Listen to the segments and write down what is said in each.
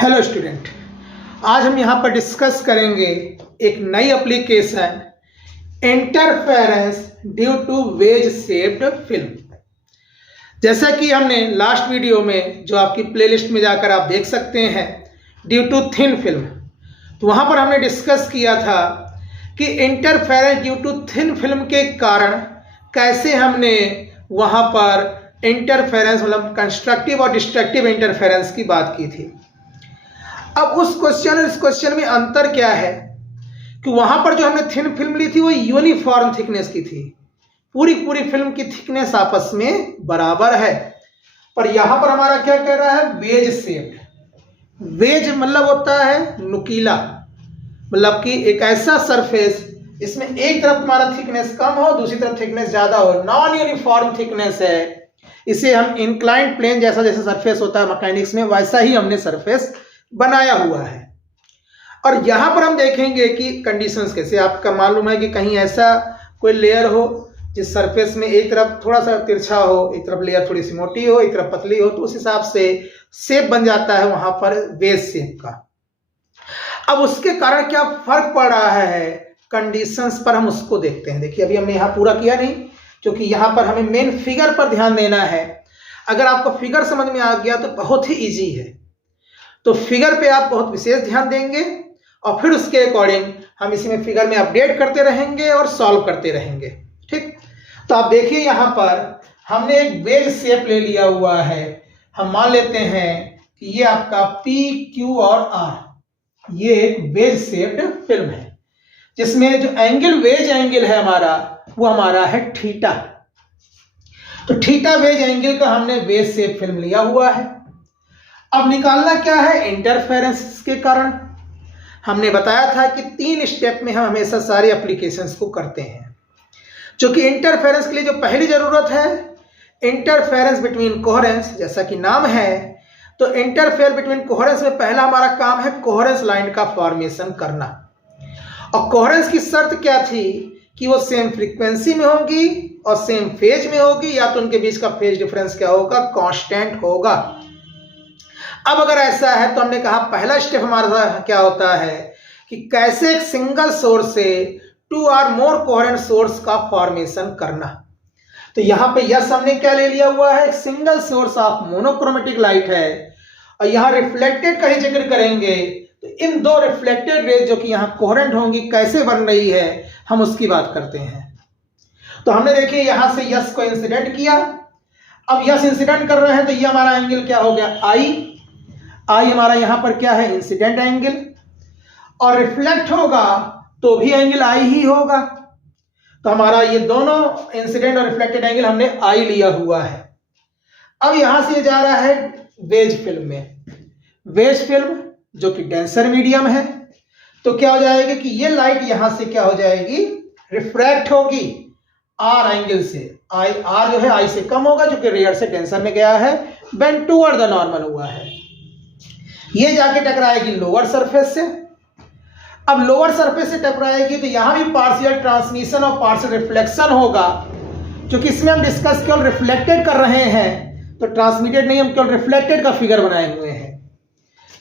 Hello student, आज हम यहाँ पर डिस्कस करेंगे एक नई application interference due to wedge shaped film. जैसा कि हमने लास्ट वीडियो में जो आपकी प्लेलिस्ट में जाकर आप देख सकते हैं ड्यू टू थिन फिल्म, तो वहाँ पर हमने डिस्कस किया था कि interference due to thin film के कारण कैसे हमने वहाँ पर इंटरफेरेंस मतलब कंस्ट्रक्टिव और डिस्ट्रक्टिव इंटरफेरेंस की बात की थी। अब उस क्वेश्चन और इस क्वेश्चन में अंतर क्या है कि वहां पर जो हमने थिन फिल्म ली थी वो यूनिफॉर्म थिकनेस की थी, पूरी फिल्म की थिकनेस आपस में बराबर है। पर यहां पर हमारा क्या कह रहा है, वेज शेप्ड। वेज मतलब होता है नुकीला, मतलब कि एक ऐसा सरफेस इसमें एक तरफ तुम्हारा थिकनेस कम हो, दूसरी तरफ थिकनेस ज्यादा हो, नॉन यूनिफॉर्म थिकनेस है। इसे हम इंक्लाइंड प्लेन जैसा जैसा सरफेस होता है मैकेनिक्स में वैसा ही हमने सरफेस बनाया हुआ है। और यहां पर हम देखेंगे कि कंडीशंस कैसे, आपका मालूम है कि कहीं ऐसा कोई लेयर हो जिस सरफेस में एक तरफ थोड़ा सा तिरछा हो, एक तरफ लेयर थोड़ी सी मोटी हो, एक तरफ पतली हो, तो उस हिसाब से शेप बन जाता है वहां पर वेज शेप का। अब उसके कारण क्या फर्क पड़ रहा है कंडीशंस पर, हम उसको देखते हैं। देखिए अभी हमने यहाँ पूरा किया नहीं, क्योंकि यहाँ पर हमें मेन फिगर पर ध्यान देना है। अगर आपको फिगर समझ में आ गया तो बहुत ही ईजी है, तो फिगर पे आप बहुत विशेष ध्यान देंगे और फिर उसके अकॉर्डिंग हम इसी में फिगर में अपडेट करते रहेंगे और सॉल्व करते रहेंगे। ठीक, तो आप देखिए यहाँ पर हमने एक वेज शेप ले लिया हुआ है। हम मान लेते हैं कि ये आपका P, Q और R ये एक वेज शेप्ड फिल्म है, जिसमें जो एंगल वेज एंगल है हमारा वो हमारा है थीटा। तो थीटा वेज एंगल का हमने वेज शेप फिल्म लिया हुआ है। अब निकालना क्या है, इंटरफेरेंस के कारण। हमने बताया था कि 3 स्टेप में हम हमेशा सारे एप्लीकेशंस को करते हैं। जो कि इंटरफेरेंस के लिए जो पहली जरूरत है, इंटरफेरेंस बिटवीन कोहेरेंस, जैसा कि नाम है, तो इंटरफेयर बिटवीन कोहेरेंस में पहला हमारा काम है कोहेरेंस लाइन का फॉर्मेशन करना। और कोहेरेंस की शर्त क्या थी कि वो सेम फ्रीक्वेंसी में होगी और सेम फेज में होगी, या तो उनके बीच का फेज डिफरेंस क्या होगा, कांस्टेंट होगा। अब अगर ऐसा है तो हमने कहा पहला स्टेप हमारा क्या होता है कि कैसे एक सिंगल सोर्स से 2 और मोर कोहेरेंट सोर्स का फॉर्मेशन करना। तो यहां पे यस हमने क्या ले लिया हुआ है, एक single source of monochromatic light है। और यहां रिफ्लेक्टेड का ही जिक्र करेंगे, तो इन 2 रिफ्लेक्टेड रेज जो कि यहां कोहेरेंट होंगी कैसे बन रही है हम उसकी बात करते हैं। तो हमने देखिए यहां से यस को इंसिडेंट किया। अब यस इंसिडेंट कर रहे हैं तो ये हमारा एंगल क्या हो गया, आई हमारा यहां पर क्या है, इंसिडेंट एंगल। और रिफ्लेक्ट होगा तो भी एंगल आई ही होगा। तो हमारा ये दोनों इंसिडेंट और रिफ्लेक्टेड एंगल हमने आई लिया हुआ है। अब यहां से ये जा रहा है वेज फिल्म में। वेज फिल्म जो कि डेंसर मीडियम है, तो क्या हो जाएगा कि ये लाइट यहां से क्या हो जाएगी, रिफ्रैक्ट होगी आर एंगल से। आर जो है आई से कम होगा, जो कि रेयर से डेंसर में गया है, बेंड टुवर्ड द नॉर्मल हुआ है। ये जाके टकराएगी लोअर सरफेस से। अब लोअर सरफेस से टकराएगी तो यहां भी पार्शियल ट्रांसमिशन और पार्शियल रिफ्लेक्शन होगा, क्योंकि इसमें हम डिस्कस केवल रिफ्लेक्टेड कर रहे हैं, तो ट्रांसमिटेड नहीं, हम केवल रिफ्लेक्टेड का फिगर बनाए हुए हैं।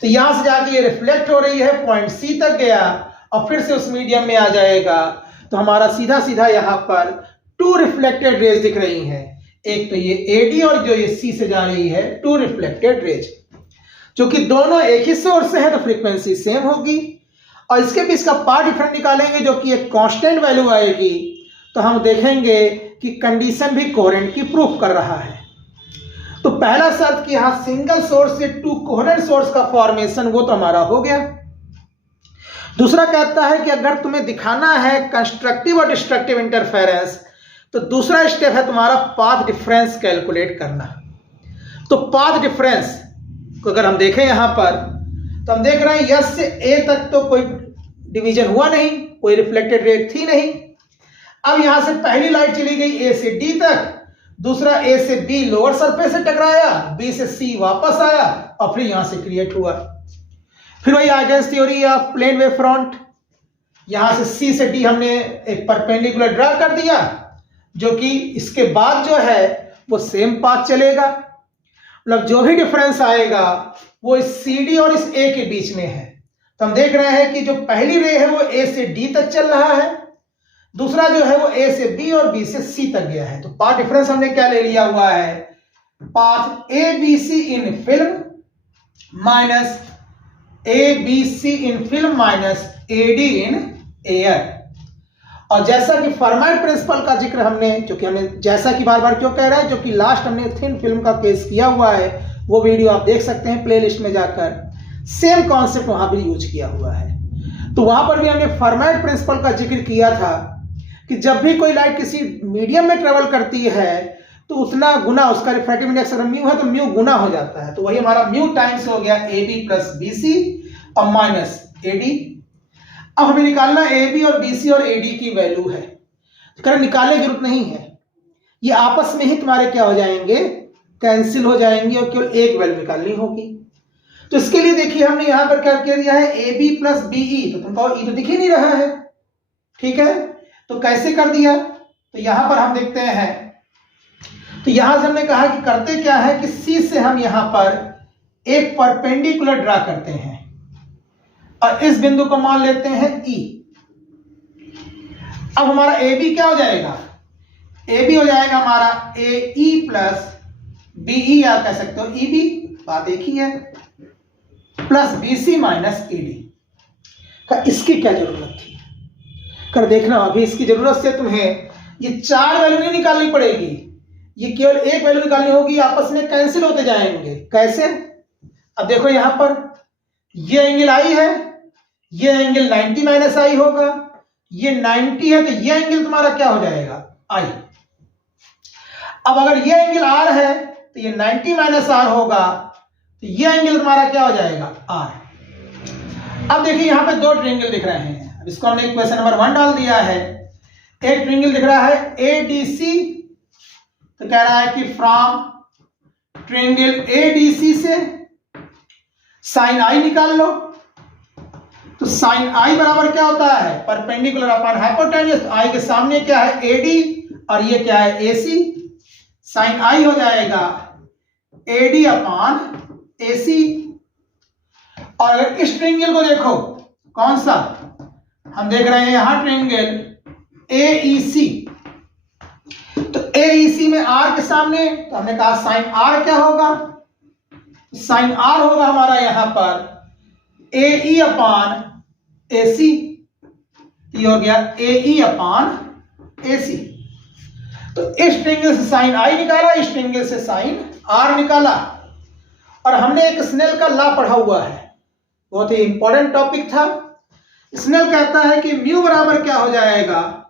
तो यहां से जाके ये रिफ्लेक्ट हो रही है, पॉइंट सी तक गया और फिर से उस मीडियम में आ जाएगा। तो हमारा सीधा सीधा यहां पर 2 रिफ्लेक्टेड रेज दिख रही हैं, एक तो ये एडी और जो ये सी से जा रही है 2 रिफ्लेक्टेड रेज, जो कि दोनों एक ही सोर्स से है, तो फ्रीक्वेंसी सेम होगी। और इसके बीच का पार्ट डिफरेंस निकालेंगे जो कि एक कांस्टेंट वैल्यू आएगी, तो हम देखेंगे कि कंडीशन भी कोहेरेंट की प्रूफ कर रहा है। तो पहला शर्त कि यहां सिंगल सोर्स से 2 कोहेरेंट सोर्स का फॉर्मेशन, वो तो हमारा हो गया। दूसरा कहता है कि अगर तुम्हें दिखाना है कंस्ट्रक्टिव और डिस्ट्रक्टिव इंटरफेरेंस, तो दूसरा स्टेप है तुम्हारा पाथ डिफरेंस कैलकुलेट करना। तो पाथ डिफरेंस को अगर हम देखें यहां पर, तो हम देख रहे हैं यस से ए तक तो कोई डिवीजन हुआ नहीं, कोई रिफ्लेक्टेड रे थी नहीं। अब यहां से पहली लाइट चली गई ए से डी तक, दूसरा ए से बी लोअर सरफेस से टकराया, बी से सी वापस आया और फिर यहां से क्रिएट हुआ। फिर वही Huygens theory of plane wave front, यहां से सी से डी हमने एक परपेंडिकुलर ड्रा कर दिया, जो कि इसके बाद जो है वो सेम पाथ चलेगा। मतलब जो भी डिफरेंस आएगा वो इस सी डी और इस ए के बीच में है। तो हम देख रहे हैं कि जो पहली रे है वो ए से डी तक चल रहा है, दूसरा जो है वो ए से बी और बी से सी तक गया है। तो पाथ डिफरेंस हमने क्या ले लिया हुआ है, path A B C in film minus A B C in film minus A D in air. और जैसा कि फर्माइट प्रिंसिपल का जिक्र हमने, जो कि हमने जैसा कि बार बार क्यों कह रहा है, जो कि लास्ट हमने थिन फिल्म का केस किया हुआ है, वो वीडियो आप देख सकते हैं प्लेलिस्ट में जाकर, सेम कॉन्सेप्ट वहां भी यूज किया हुआ है। तो वहां पर भी हमने फर्माइट प्रिंसिपल का जिक्र किया था कि जब भी कोई लाइट किसी मीडियम में ट्रेवल करती है तो उतना गुना उसका रिफ्रैक्टिव इंडेक्स अगर म्यू है तो म्यू गुना हो जाता है। तो वही हमारा म्यू टाइम्स हो गया A B plus B C और माइनस ए डी। अब हमें निकालना ए बी और बी सी और ए डी की वैल्यू है, कारण निकालने की जरूरत नहीं है, ये आपस में ही तुम्हारे क्या हो जाएंगे, कैंसिल हो जाएंगे और केवल एक वैल्यू निकालनी होगी। तो इसके लिए देखिए हमने यहां पर क्या कर दिया है, A B plus B E, तो तुमको ई तो दिख ही नहीं रहा है, ठीक है। तो कैसे कर दिया, तो यहां पर हम देखते हैं, तो यहां से हमने कहा कि करते क्या है कि सी से हम यहां पर एक परपेंडिकुलर ड्रा करते हैं और इस बिंदु को मान लेते हैं ई। अब हमारा ए बी क्या हो जाएगा, ए बी हो जाएगा हमारा ए ई प्लस बी ई, या कह सकते हो ई बी, बात एक ही है, plus B C minus E D. इसकी क्या जरूरत थी, कर देखना अभी इसकी जरूरत से तुम्हें ये चार वैल्यू नहीं निकालनी पड़ेगी, ये केवल एक वैल्यू निकालनी होगी, आपस में कैंसिल होते जाएंगे। कैसे, अब देखो यहां पर ये एंगल आई है, ये एंगल 90 माइनस आई होगा, ये 90 है तो ये एंगल तुम्हारा क्या हो जाएगा, आई। अब अगर ये एंगल आर है तो ये 90 माइनस आर होगा, तो ये एंगल तुम्हारा क्या हो जाएगा, आर। अब देखिए यहां पे दो ट्रायंगल दिख रहे हैं, अब इसको हमने इक्वेशन नंबर 1 डाल दिया है। एक ट्रायंगल दिख रहा है एडीसी, तो कह रहा है कि फ्रॉम ट्रायंगल एडीसी से साइन आई निकाल लो। तो साइन आई बराबर क्या होता है, परपेंडिकुलर अपॉन हाइपोटेन्यूज। तो आई के सामने क्या है, एडी, और ये क्या है, एसी। साइन आई हो जाएगा एडी अपॉन एसी। और अगर इस ट्रायंगल को देखो, कौन सा हम देख रहे हैं यहां, ट्रायंगल एईसी। तो एईसी में आर के सामने, तो हमने कहा साइन आर क्या होगा, साइन आर होगा हमारा यहां पर ए ई अपॉन ए सी। ये हो गया ए ई अपॉन ए सी। तो इस ट्रायंगल से साइन आई निकाला, इस ट्रायंगल से साइन आर निकाला। और हमने एक स्नेल का लॉ पढ़ा हुआ है, बहुत ही इंपॉर्टेंट टॉपिक था। स्नेल कहता है कि म्यू बराबर क्या हो जाएगा,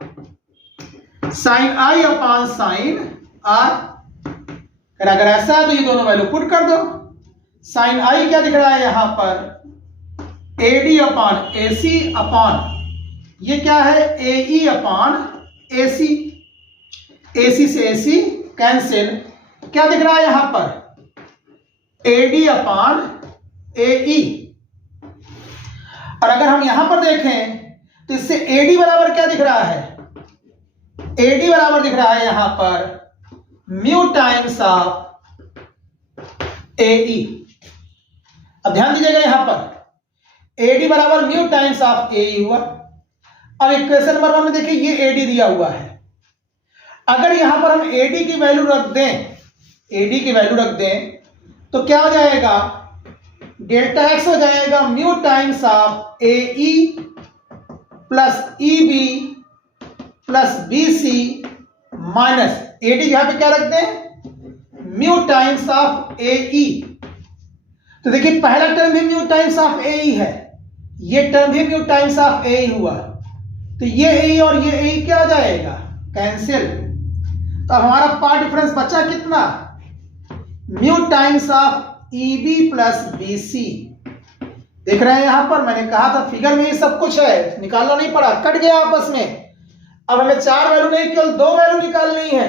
sine I upon sine R. अगर ऐसा है तो ये दोनों वैल्यू पुट कर दो। साइन आई क्या दिख रहा है यहां पर, एडी अपॉन एसी अपॉन ये क्या है, एई अपॉन एसी। एसी से एसी कैंसिल, क्या दिख रहा है यहां पर, एडी अपॉन एई। और अगर हम यहां पर देखें तो इससे एडी बराबर क्या दिख रहा है, एडी बराबर दिख रहा है यहां पर म्यू टाइम्स ऑफ एई। अब ध्यान दीजिएगा यहां पर एडी बराबर म्यू टाइम्स ऑफ एई हुआ। अब इक्वेशन नंबर 1 में देखिए ये एडी दिया हुआ है, अगर यहां पर हम एडी की वैल्यू रख दें, एडी की वैल्यू रख दें तो क्या हो जाएगा, डेल्टा एक्स हो जाएगा mu times of A E plus E B plus B C minus AD, यहां पे क्या रख दें, mu times of A E. तो देखिए पहला टर्म भी mu times of A E है, ये टर्म भी mu times of A E हुआ, तो ये ए और ये ए क्या हो जाएगा, कैंसिल। तो हमारा पार्ट डिफरेंस बचा कितना, mu times of E B plus B C. देख रहे हैं यहां पर, मैंने कहा था फिगर में ही सब कुछ है, निकालना नहीं पड़ा, कट गया आपस में। अब हमें 4 वैल्यू नहीं केवल 2 वैल्यू निकालनी है,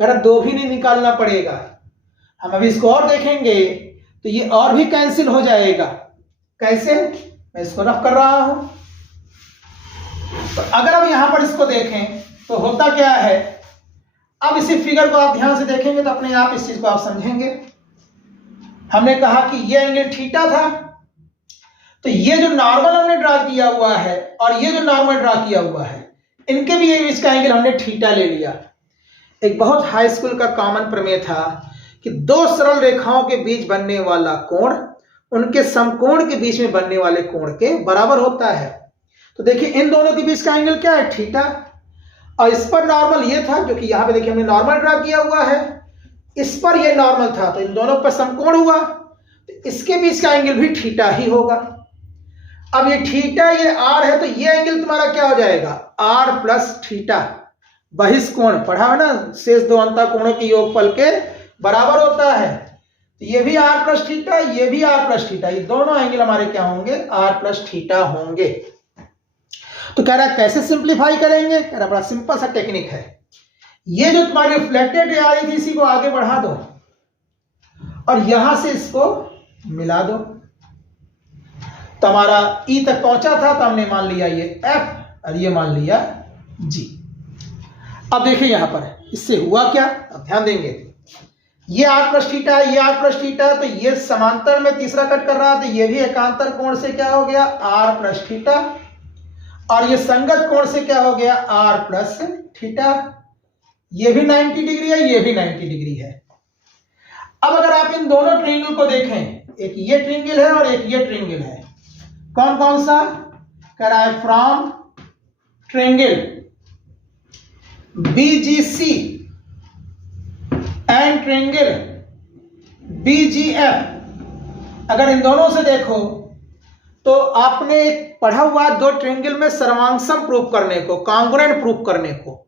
अगर 2 भी नहीं निकालना पड़ेगा। हम अभी इसको और देखेंगे तो ये और भी कैंसिल हो जाएगा। कैसे, मैं इसको रफ कर रहा हूं। तो अगर हम यहां पर इसको देखें तो होता क्या है, अब इसी फिगर को आप ध्यान से देखेंगे तो अपने आप इस चीज को आप समझेंगे। हमने कहा कि ये एंगल थीटा था, तो ये जो नॉर्मल हमने ड्रा किया हुआ है और ये जो नॉर्मल ड्रा किया हुआ है, इनके भी बीच का एंगल हमने थीटा ले लिया। एक बहुत हाई स्कूल का कॉमन प्रमेय था कि दो सरल रेखाओं के बीच बनने वाला कोण उनके समकोण के बीच में बनने वाले कोण के बराबर होता है। तो देखिए इन दोनों के बीच का एंगल क्या है, थीटा, और इस पर नॉर्मल ये था, जो कि यहाँ पे देखिए हमने नॉर्मल ड्रा किया हुआ है, इस पर ये नॉर्मल था, तो इन दोनों पर समकोण हुआ, तो इसके बीच का एंगल भी थीटा ही होगा। अब ये थीटा, ये आर है, तो ये एंगल तुम्हारा क्या हो जाएगा, आर प्लस थीटा। बहिष्कोण पढ़ा है ना, शेष दो अंतः कोणों के योगफल के बराबर होता है। तो ये भी आर प्लस थीटा, ये भी आर प्लस थीटा, ये दोनों एंगल हमारे क्या होंगे, आर प्लस थीटा होंगे। तो कह रहा है कैसे सिंप्लीफाई करेंगे, कह रहा बड़ा सिंपल सा टेक्निक है। ये जो तुम्हारी रिफ्लेक्टेड रे आई थी, इसी को आगे बढ़ा दो और यहां से इसको मिला दो, तो हमारा ई तक पहुंचा था, तो हमने मान लिया ये एफ और ये मान लिया जी। अब देखिए यहां पर इससे हुआ क्या, अब ध्यान देंगे, ये आर प्लस थीटा है, ये आर प्लस थीटा है, तो ये समांतर में तीसरा कट कर रहा है, तो ये भी एकांतर कोण से क्या हो गया, आर प्लस थीटा, और ये संगत कोण से क्या हो गया, आर प्लस थीटा। ये भी 90 डिग्री है, ये भी 90 डिग्री है। अब अगर आप इन दोनों ट्रायंगल को देखें, एक ये ट्रायंगल है और एक ये ट्रायंगल है, कौन कौन सा, कह रहा है from triangle BGC and triangle BGF। अगर इन दोनों से देखो तो आपने पढ़ा हुआ दो ट्रायंगल में सर्वांगसम प्रूफ करने को, कॉन्ग्रुएंट प्रूफ करने को।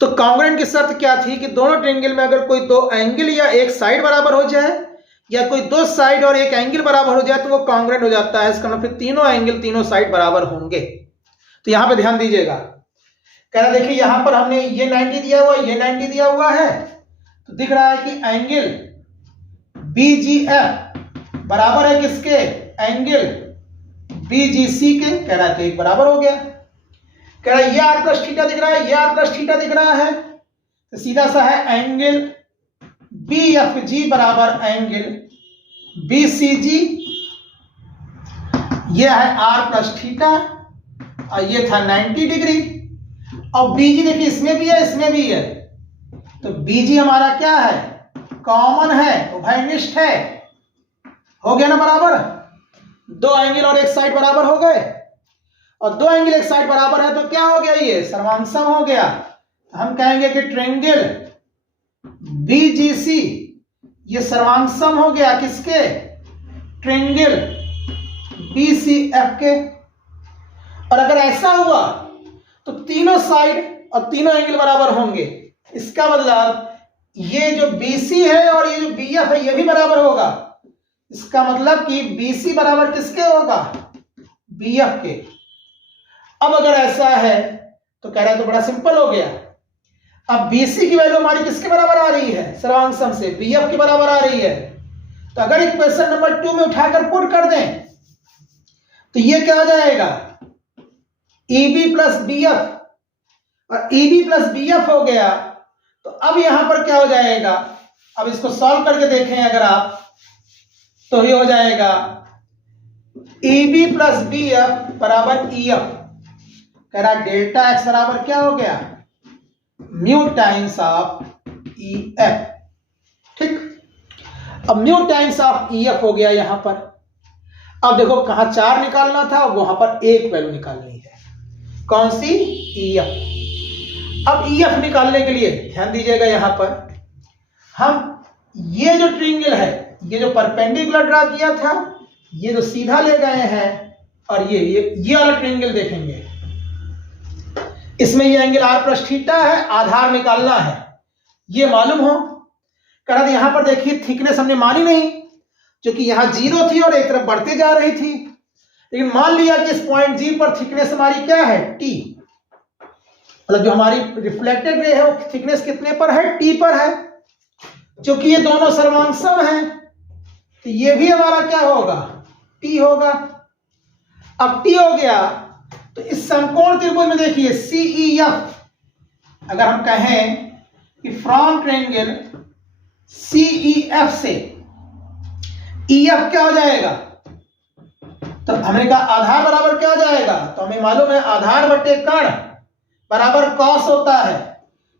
तो कॉन्ग्रुएंट की शर्त क्या थी कि दोनों ट्रायंगल में अगर कोई दो एंगल या एक साइड बराबर हो जाए या कोई दो साइड और एक एंगल बराबर हो जाए तो वो कॉन्ग्रुएंट हो जाता है। इसका मतलब फिर तीनों एंगल तीनों साइड बराबर होंगे। तो यहां पे ध्यान दीजिएगा, कह रहा देखिए यहां पर हमने ये 90 दिया हुआ, ये 90 दिया हुआ है, तो दिख रहा है कि एंगल BGF बराबर है किसके, एंगल BGC के। कह रहा है तो एक बराबर हो गया। कह रहा है ये आर प्लस थीटा दिख रहा है, ये आर प्लस थीटा दिख रहा है, तो सीधा सा है एंगल BFG बराबर एंगल BCG। ये है आर प्लस थीटा और ये था 90 डिग्री। और BG देखिए इसमें भी है इसमें भी है, तो BG हमारा क्या है, कॉमन है, उभयनिष्ठ है, हो गया ना बराबर। दो एंगल और एक साइड बराबर हो गए, और दो एंगल एक साइड बराबर है तो क्या हो गया, ये सर्वांगसम हो गया। हम कहेंगे कि ट्रायंगल BGC ये सर्वांगसम हो गया किसके, ट्रायंगल BCF के। और अगर ऐसा हुआ तो तीनों साइड और तीनों एंगल बराबर होंगे। इसका मतलब ये जो BC है और ये जो BF है ये भी बराबर होगा। इसका मतलब कि BC बराबर किसके होगा, BF के। अब अगर ऐसा है तो कह रहा है तो बड़ा सिंपल हो गया। अब BC की वैल्यू हमारी किसके बराबर आ रही है, सर्वांगसम से BF के बराबर आ रही है। तो अगर इक्वेशन नंबर 2 में उठाकर पुट कर दें तो ये क्या हो जाएगा, EB प्लस BF, और EB प्लस BF हो गया। तो अब यहां पर क्या हो जाएगा, अब इसको सॉल्व करके देखें अगर आप, तो ये हो जाएगा EB प्लस BF बराबर EF। कह रहा डेल्टा एक्स बराबर क्या हो गया, म्यू टाइम्स ऑफ EF। ठीक, अब म्यू टाइम्स ऑफ EF हो गया यहां पर। अब देखो कहां 4 निकालना था, वहां पर एक वैल्यू निकालनी है, कौन सी, EF। अब EF निकालने के लिए ध्यान दीजिएगा, यहां पर हम ये जो ट्रायंगल है, ये जो परपेंडिकुलर ड्रा किया था, ये जो सीधा ले गए हैं, और ये वाला ट्रायंगल देखेंगे, इसमें ये एंगल आर प्लस थीटा है, आधार निकालना है, ये मालूम हो। कह रहा था यहां पर देखिए थिकनेस हमने मानी नहीं, क्योंकि यहां 0 थी और एक तरफ बढ़ते जा रही थी। लेकिन मान लिया कि इस पॉइंट G पर थिकनेस हमारी क्या है, T, मतलब जो हमारी रिफ्लेक्टेड रे है वो थिकनेस कितने पर है, T पर है। क्योंकि ये दोनों सर्वांगसम हैं तो ये भी हमारा क्या होगा, T होगा। अब T हो गया तो इस समकोण त्रिभुज में देखिए CEF, अगर हम कहें कि फ्रॉम ट्रायंगल CEF से EF क्या हो जाएगा? तो हमने कहा आधार बराबर क्या हो जाएगा? तो हमें मालूम है आधार बटे कण बराबर कॉस होता है।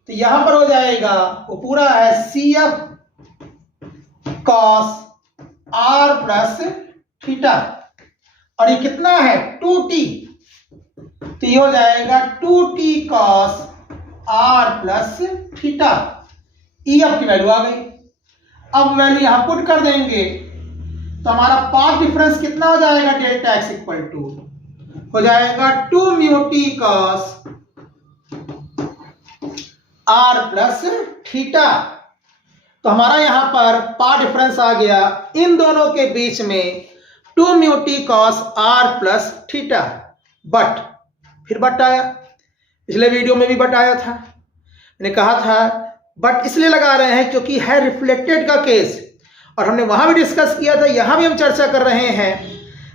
तो यहां पर हो जाएगा वो पूरा है CF cos R plus theta, और ये कितना है 2t, तो ये हो जाएगा 2t cos R plus theta. EF की वैल्यू आ गई। अब वैल्यू यहां पुट कर देंगे तो हमारा पाथ डिफरेंस कितना हो जाएगा? डेल्टा x इक्वल टू हो जाएगा 2 mu T cos R plus theta. तो हमारा यहां पर पाथ डिफरेंस आ गया इन दोनों के बीच में 2 mu T cos R plus theta. But फिर बट आया, पिछले वीडियो में भी बट आया था। मैंने कहा था बट इसलिए लगा रहे हैं क्योंकि है रिफ्लेक्टेड का केस, और हमने वहां भी डिस्कस किया था, यहां भी हम चर्चा कर रहे हैं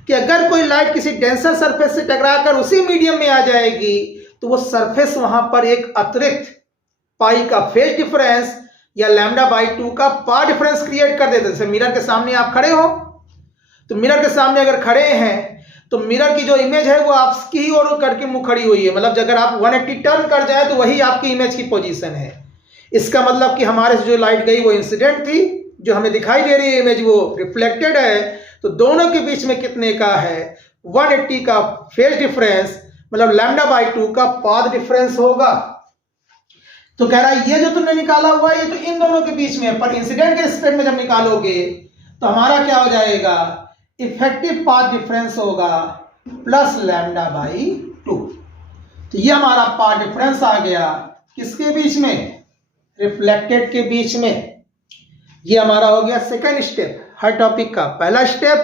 कि अगर कोई लाइट किसी डेंसर सरफेस से टकराकर उसी मीडियम में आ जाएगी तो वो सरफेस वहां पर एक अतिरिक्त पाई का फेज डिफरेंस या λ/2 का पाथ डिफरेंस क्रिएट कर देते। जैसे मिरर के सामने आप खड़े हो, तो मिरर के सामने अगर खड़े हैं तो मिरर की जो इमेज है वो आपकी ही ओर करके मुंह खड़ी हुई है, मतलब अगर आप 180 टर्न कर जाए तो वही आपकी इमेज की पोजीशन है। इसका मतलब कि हमारे से जो लाइट गई वो इंसिडेंट थी, जो हमें दिखाई दे रही है इमेज वो रिफ्लेक्टेड है। तो दोनों के बीच में कितने का है? 180 का फेज डिफरेंस, मतलब λ/2 का पाथ डिफरेंस होगा। तो कह रहा है ये जो तुमने निकाला हुआ है ये तो इन दोनों के बीच में है, पर इंसिडेंट के रिस्पेक्ट में जब निकालोगे तो हमारा क्या हो जाएगा? इफेक्टिव पाथ डिफरेंस होगा प्लस λ/2। तो ये हमारा पाथ डिफरेंस आ गया किसके बीच में? रिफ्लेक्टेड के बीच में। ये हमारा हो गया सेकंड स्टेप हर टॉपिक का। पहला स्टेप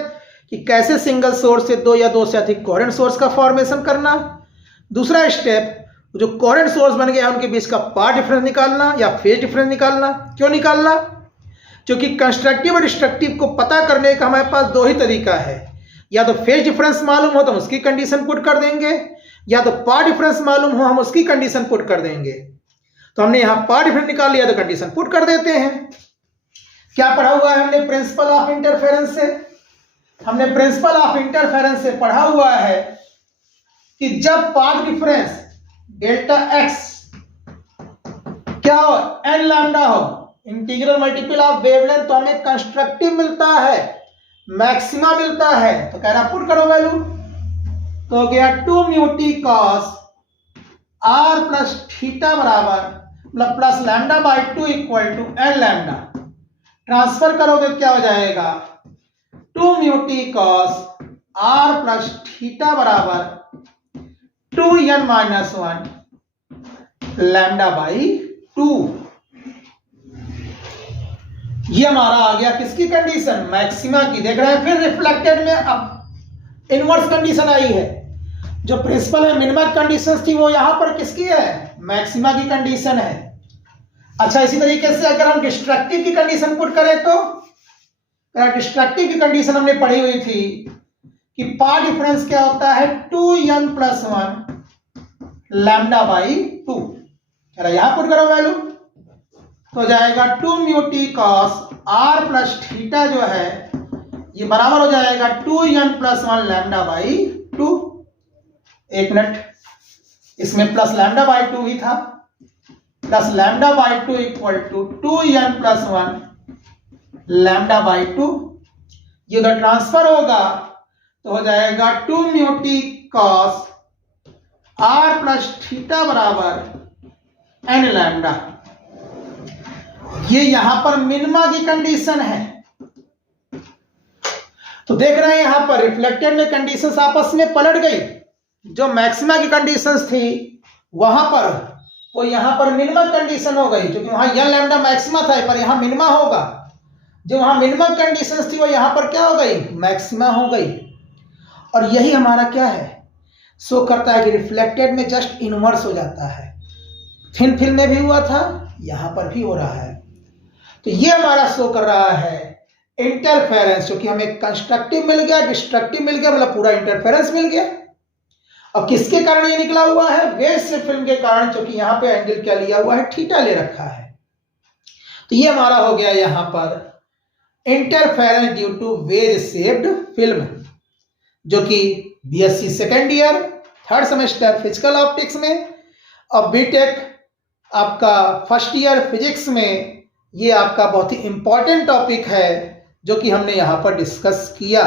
कि कैसे सिंगल सोर्स से दो या दो से अधिक कोहेरेंट सोर्स का फॉर्मेशन करना। दूसरा स्टेप जो कोहेरेंट सोर्स बन गया उनके बीच का पाथ डिफरेंस निकालना या फेज डिफरेंस निकालना। क्यों निकालना? क्योंकि कंस्ट्रक्टिव और डिस्ट्रक्टिव को पता करने का हमारे पास दो ही तरीका है, या तो फेज डिफरेंस मालूम हो तो हम उसकी कंडीशन पुट कर देंगे, या तो पाथ डिफरेंस मालूम हो हम उसकी कंडीशन पुट कर देंगे। तो हमने यहां पाथ डिफरेंस निकाल लिया तो कंडीशन पुट कर देते हैं। क्या पढ़ा हुआ है हमने प्रिंसिपल ऑफ इंटरफेरेंस से? हमने प्रिंसिपल ऑफ इंटरफेरेंस से पढ़ा हुआ है कि जब पाथ डिफरेंस डेल्टा एक्स क्या हो? n लैम्डा हो, इंटीग्रल मल्टीपल ऑफ वेवलेंथ, तो हमें कंस्ट्रक्टिव मिलता है, मैक्सिमा मिलता है। तो कह रहा पुट करो वैल्यू, तो हो गया 2 mu T cos R plus theta बराबर मतलब plus λ/2 equal to n lambda. Transfer करोगे क्या हो जाएगा? 2 mu T cos R plus theta बराबर 2n माइनस 1 λ/2। ये हमारा आ गया किसकी कंडीशन? मैक्सिमा की। देख रहे हैं फिर रिफ्लेक्टेड में अब इनवर्स कंडीशन आई है। जो प्रिंसिपल में मिनिमम कंडीशंस थी वो यहां पर किसकी है? मैक्सिमा की कंडीशन है। अच्छा, इसी तरीके से अगर हम डिस्ट्रक्टिव की कंडीशन पुट करें तो डिस्ट्रक्टिव की कंडीशन हमने पढ़ी हुई थी कि पाथ डिफरेंस क्या होता है? 2n plus 1 λ/2। यहां पुट करो वैल्यू तो जाएगा 2 mu T cos R plus theta जो है ये बराबर हो जाएगा 2n प्लस 1 λ/2। एक मिनट, इसमें प्लस λ/2 ही था, plus λ/2 equal to 2n plus 1 λ/2। ये उधर ट्रांसफर होगा तो हो जाएगा 2 mu T cos R plus theta बराबर n लैम्डा। ये यहां पर मिनिमा की कंडीशन है। तो देख रहे हैं यहां पर रिफ्लेक्टेड में कंडीशंस आपस में पलट गई। जो मैक्सिमा की कंडीशंस थी वहां पर वो यहां पर मिनिमम कंडीशन हो गई, क्योंकि वहां n लैम्डा मैक्सिमा था पर यहां मिनिमा होगा। जो वहां मिनिमम कंडीशंस थी वो यहां पर क्या हो गई? मैक्सिमा हो गई। और यही हमारा क्या है? शो करता है कि रिफ्लेक्टेड में जस्ट इनवर्स हो जाता है। थिन फिल्म में भी हुआ था, यहां पर भी हो रहा है। तो ये हमारा शो कर रहा है इंटरफेरेंस, क्योंकि हमें कंस्ट्रक्टिव मिल गया, डिस्ट्रक्टिव मिल गया, मतलब पूरा इंटरफेरेंस मिल गया। और किसके कारण ये निकला हुआ है? वेज से फिल्म के कारण, क्योंकि यहां पे एंगल क्या लिया हुआ है? थीटा ले रखा है। तो ये हमारा हो गया यहां पर interference due to wedge shaped film, जो कि BSc second year 3rd semester physical optics में और बीटेक आपका फर्स्ट ईयर फिजिक्स में ये आपका बहुत ही इंपॉर्टेंट टॉपिक है जो कि हमने यहाँ पर डिस्कस किया।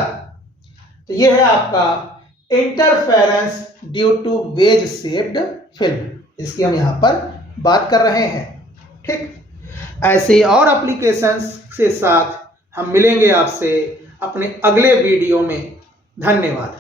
तो ये है आपका interference due to wedge shaped film, इसकी हम यहाँ पर बात कर रहे हैं। ठीक, ऐसे ही और एप्लीकेशंस के साथ हम मिलेंगे आपसे अपने अगले वीडियो में। धन्यवाद।